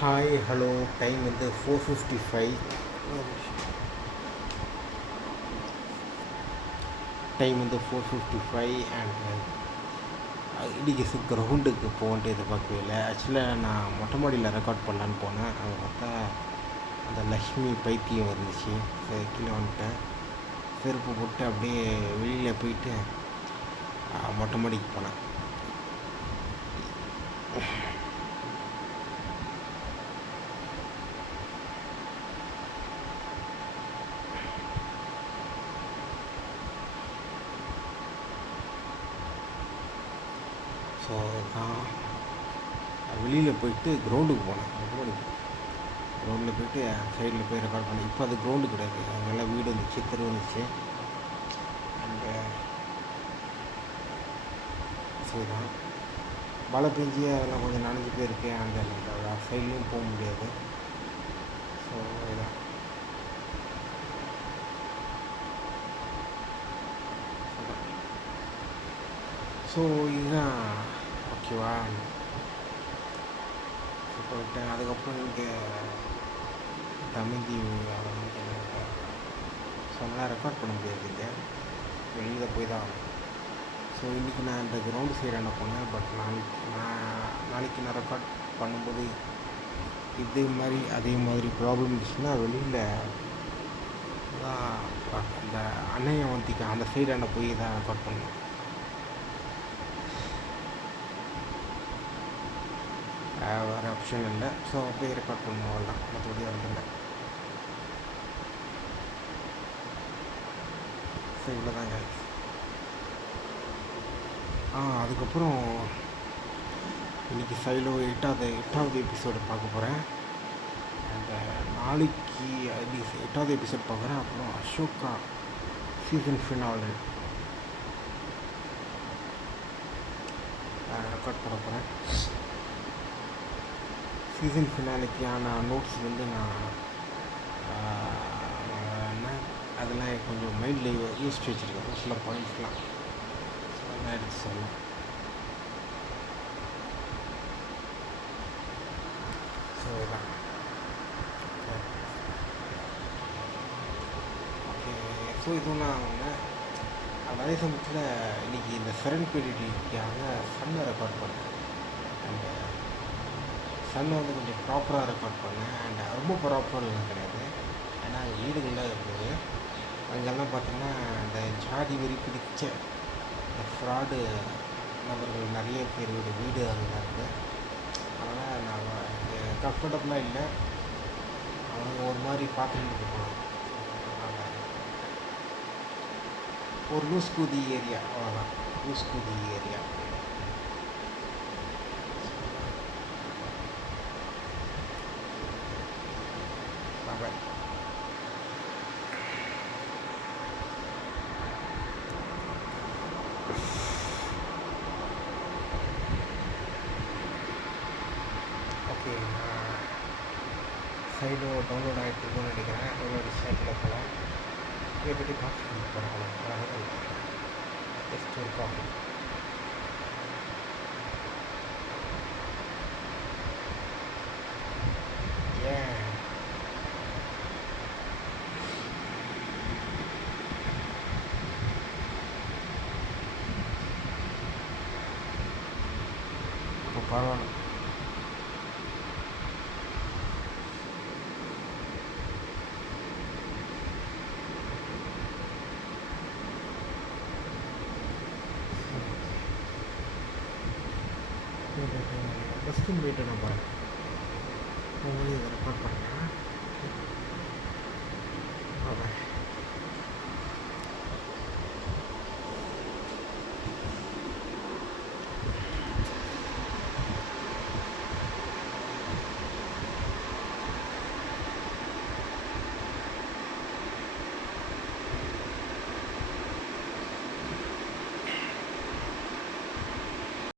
Hi hello time வந்து 4:55. Time வந்து 4:55 and இன்றைக்கி கிரவுண்டுக்கு போகன்ட்டு எதிர்பார்க்கவே இல்லை. ஆக்சுவலாக நான் மொட்டை மாடியில் ரெக்கார்ட் பண்ணலான்னு போனேன். அதை பார்த்தா அந்த லக்ஷ்மி பைத்தியம் இருந்துச்சு. கீழே வந்துட்டேன். செருப்பு போட்டு அப்படியே வெளியில் போயிட்டு மொட்டை மாடிக்கு போனேன். ஸோ நான் வெளியில் போயிட்டு கிரவுண்டுக்கு போனேன். கிரவுண்டில் போயிட்டு சைடில் போய் ரெக்கார்ட் பண்ணேன். இப்போ அது கிரவுண்டு கிடையாது, அங்கெல்லாம் வீடு வந்துச்சு, தெரு வந்துச்சு. அண்டு ஸோ தான் மழை பெஞ்சு அதெல்லாம் கொஞ்சம் நனைஞ்சு போயிருக்கு. அந்த சைட்லேயும் போக முடியாது. ஸோ இதுதான். ஸோ இதுதான் ஓகேவா. போயிட்டேன். அதுக்கப்புறம் இங்கே தமிழ்தி சொன்னால் ரெக்கார்ட் பண்ண முடியாது, இல்லை வெளியில் போய் தான் ஆகணும். ஸோ இன்றைக்கி நான் இந்த கிரவுண்டு சைடான போனேன். பட் நாளைக்கு நான் ரெக்கார்ட் பண்ணும்போது அதே மாதிரி ப்ராப்ளம் இருந்துச்சுன்னா வெளியில் தான் அந்த அன்னையை வந்திக்கு அந்த சைடான போய் தான் ரெக்கார்ட் பண்ணேன். வேறு ஆப்ஷன் இல்லை. ஸோ அப்படியே ரெக்கார்ட் பண்ணுவோம், அவ்வளோதான். மற்றபடி அது இல்லை. ஸோ இவ்வளோ தாங்க. அதுக்கப்புறம் இன்றைக்கி சைலோ எட்டாவது எபிசோடு பார்க்க போகிறேன். அண்ட் நாளைக்கு 8வது எபிசோட் பார்க்குறேன். அப்புறம் அசோகா சீசன் ஃபினாலே ரெக்கார்ட் பண்ண போகிறேன். சீசன் ஃபினாலிக்கான நோட்ஸ் வந்து நான் அதெல்லாம் கொஞ்சம் மைண்டில் யோசிச்சு வச்சுருக்கேன். ஒரு சில பாயிண்ட்ஸ்லாம் அதெல்லாம் எடுத்து சொல்லலாம். ஸோ இதான் ஓகே. ஸோ இதுவும் நான் அதே சமயத்தில் இன்றைக்கி இந்த செரன்பெரிட்டிக்காக சன்னை ரெக்கார்ட் பண்ணேன். அண்ட் சன்னை வந்து கொஞ்சம் ப்ராப்பராக ரெக்கார்ட் பண்ணேன். அண்ட் ரொம்ப ப்ராப்பர்லாம் கிடையாது, ஏன்னா அது வீடுகளில் இருந்தது. அங்கெல்லாம் பார்த்திங்கன்னா இந்த ஜாதி வெறி பிடிச்ச இந்த ஃப்ராடு நபர்கள் நிறைய பேரோட வீடு அங்கே இருக்குது. அதனால் நான் கம்ஃபர்டபுளாக இல்லை. அவங்க ஒரு மாதிரி பார்த்துட்டு இருப்பாங்க. ஒரு லூஸ் கூதி ஏரியா, அவ்வளோதான். லூஸ் கூதி ஏரியா. பாய். ஓகே, சைடோ டவுன்லோட் ஆகிட்டுருக்குன்னு நினைக்கிறேன். டவுன்லோட் சைட்டில் போகலாம். கேட்டுட்டு காஃபி போகிறாங்க. ஜஸ்ட் ஒரு காஃபி. ஏன் இப்போ பரவாயில்ல. டஸ்ட்பின் போயிட்டு நான் போகிறேன். போய் இதை ரெக்கார்ட் பண்ணுறேன்.